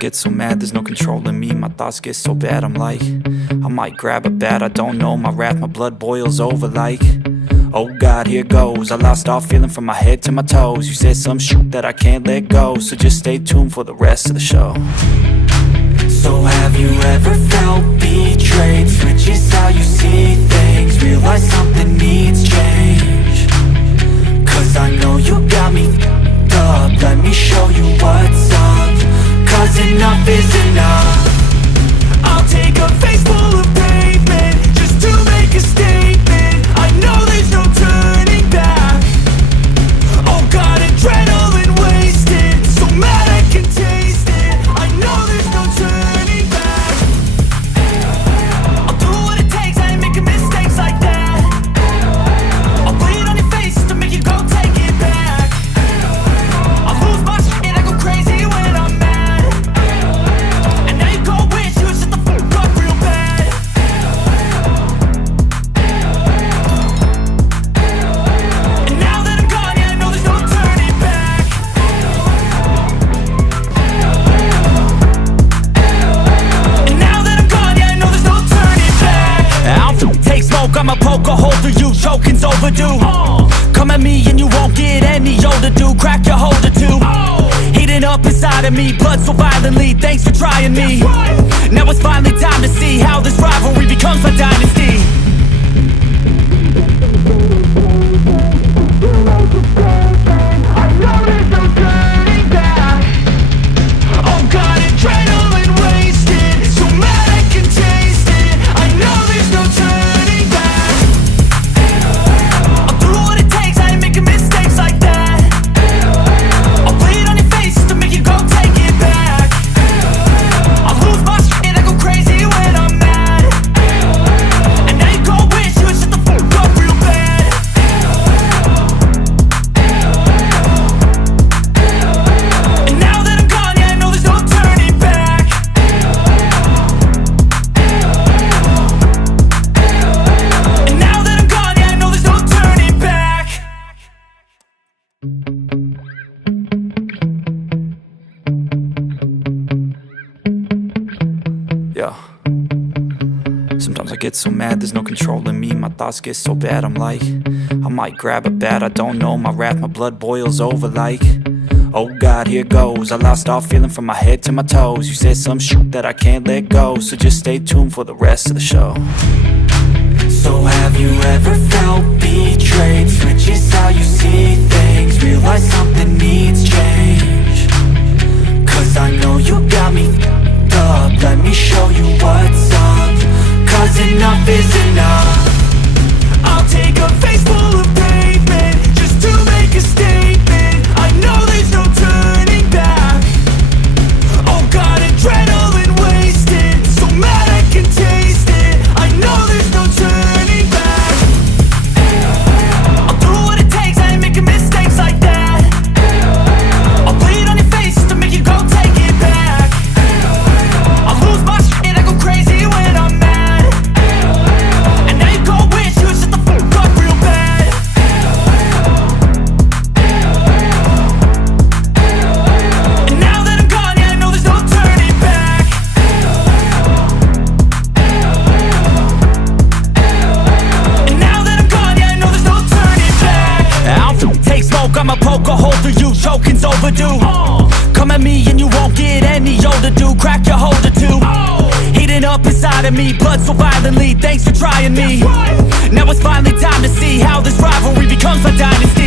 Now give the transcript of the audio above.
get so mad, there's no controlling me. My thoughts get so bad, I'm like, I might grab a bat, I don't know. My wrath, my blood boils over like, oh God, here goes. I lost all feeling from my head to my toes. You said some shit that I can't let go, so just stay tuned for the rest of the show. So have you ever felt betrayed? Switches how you see things, realize something needs change. Cause I know you got me f***ed up, let me show you what's up. Cause enough is enough. I'll take a face full of pavement just to make a statement. I know there's no turning back. Oh God, adrenaline wasted, so mad I can taste it. I know there's no turning back. I'll do what it takes, I ain't making mistakes like that. I'll bleed on your face to make you go take it back. I'll lose my shit and I go crazy when I'm mad. And now you go wish you would shut the fuck up real bad. And now that I'm gone, yeah, I know there's no turning back. And now that I'm gone, yeah, I know there's no turning back. I don't take smoke, I'ma poke a hole through you, choking's overdue. Come at me and you won't get any older, dude. Crack your holder too. Heating up inside of me, blood so violently, thanks for trying me. Now it's finally time to see how this rivalry becomes a dynasty. I know there's no turning back. Oh God, adrenaline wasted, so mad I can taste it. I know there's no turning back. I'll do what it takes, I ain't making mistakes like that. I'll bleed on your face to make you go take it back. I'll lose my shit and I go crazy when I'm mad. And now you go wish you would shut the fuck up real bad. And now that I'm gone, yeah, I know there's no turning back. And now that I'm gone, yeah, I know there's no turning back. Yeah. Sometimes I get so mad, there's no controlling me. My thoughts get so bad, I'm like, I might grab a bat, I don't know. My wrath, my blood boils over like, oh God, here goes. I lost all feeling from my head to my toes. You said some shit that I can't let go, so just stay tuned for the rest of the show. So have you ever felt betrayed? Switches how you see things, realize something needs change. Cause I know you got me f***ed up, let me show you what's up. Cause enough is enough. I'll take a face full of pavement just to make a statement. I know there's no turning back. Oh God, adrenaline wasted, so mad I can taste it. I know there's no turning back. I'll do what it takes, I ain't making mistakes like that. I'll bleed on your face to make you go take it back. I'll lose my shit and I go crazy when I'm mad. And now you go wish you would shut the fuck up real bad. And now that I'm gone, yeah, I know there's no turning back. And now that I'm gone, yeah, I know there's no turning back. I don't take smoke, I'ma poke a hole through you, choking's overdue. Come at me and you won't get any older, dude. Crack your holder too. Heating up inside of me, blood so violently, thanks for trying me. Now it's finally time to see how this rivalry becomes a dynasty.